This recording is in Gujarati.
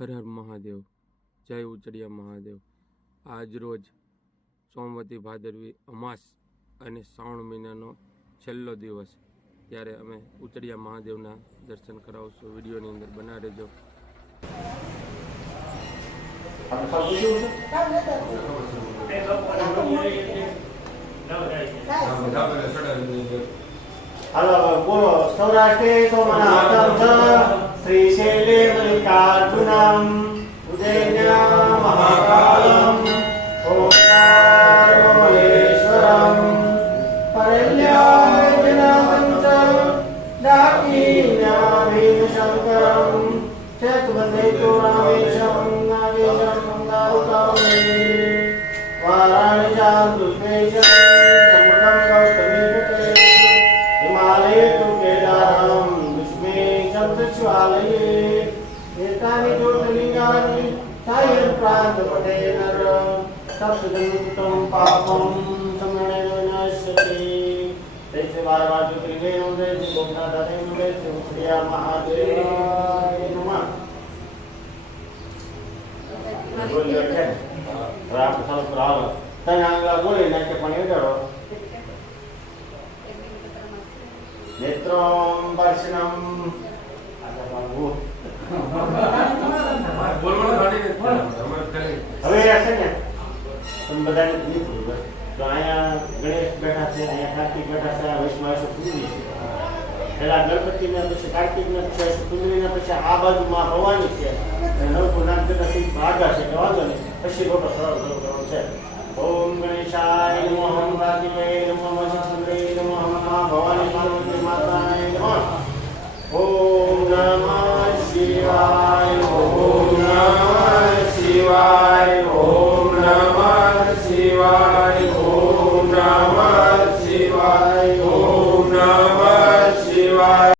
હર હર મહાદેવ, જય ઉચડિયા મહાદેવ। આજ રોજ સોમવતી ભાદરવી અમાસ અને શ્રાવણ મહિનાનો છેલ્લો દિવસ, ત્યારે અમે ઉચડિયા મહાદેવના દર્શન કરાવશું। વિડીયોની અંદર બના રહેજો। હાલો બોલો। સૌરાષ્ટ્રે સોમનાથમ ચ શ્રીશૈલે મલ્લિકાર્જુનમ ઉજ્જૈન્યા મહાકાલમ ઓંકારમલેશ્વરમ પરલ્યાયતનમ ચ દાકીન્યાભીમશંકરમ ચતુર્વંદેતો રામેશમ નાગેશમ મંગારુકામે વારાણસ્યામ પુષ્પેશમ સમૃદ્ધમ ગૌતમીકટે हिमालय तु केदारम विस्मे चंद्रज्वालये एतानि ज्योतिर्लिंगानि सायं प्रांत पटे नर सप्तदंतं पापं समणेन नश्यते। तैसे बार ज्योतिर्लिंगे उदय गोपना दाते उदय श्रीया महादेवाय नमः। बोलिए क्या राम साल प्राण तने आंगला बोले ना के पण एडरो नेत्रम दर्शनम आजा बाबू હવે આ છે ને તમે બધાને કીધું તો અહીંયા ગણેશ બેઠા છે, અહીંયા કાર્તિક બેઠા છે, વૈષ્ણવ સુંદરી છે। પહેલા ગણપતિને પછી કાર્તિકને છે સુંદરીને પછી આ બાજુમાં ભવાની છે અને નવકું નામ કરતા ભાગા છે કે વાંધો નહીં પછી ગોટો સરળ કરવાનો છે। ओम गणेशाय नमः, ओम कार्तिकेय नमः, ओम सुंदरी नमः, ओम भवानी पार्वती माताय नमः। ओम नमः शिवाय, ओम नमः शिवाय, ओम नमः शिवाय, ओम नमः शिवाय, ओम नमः शिवाय।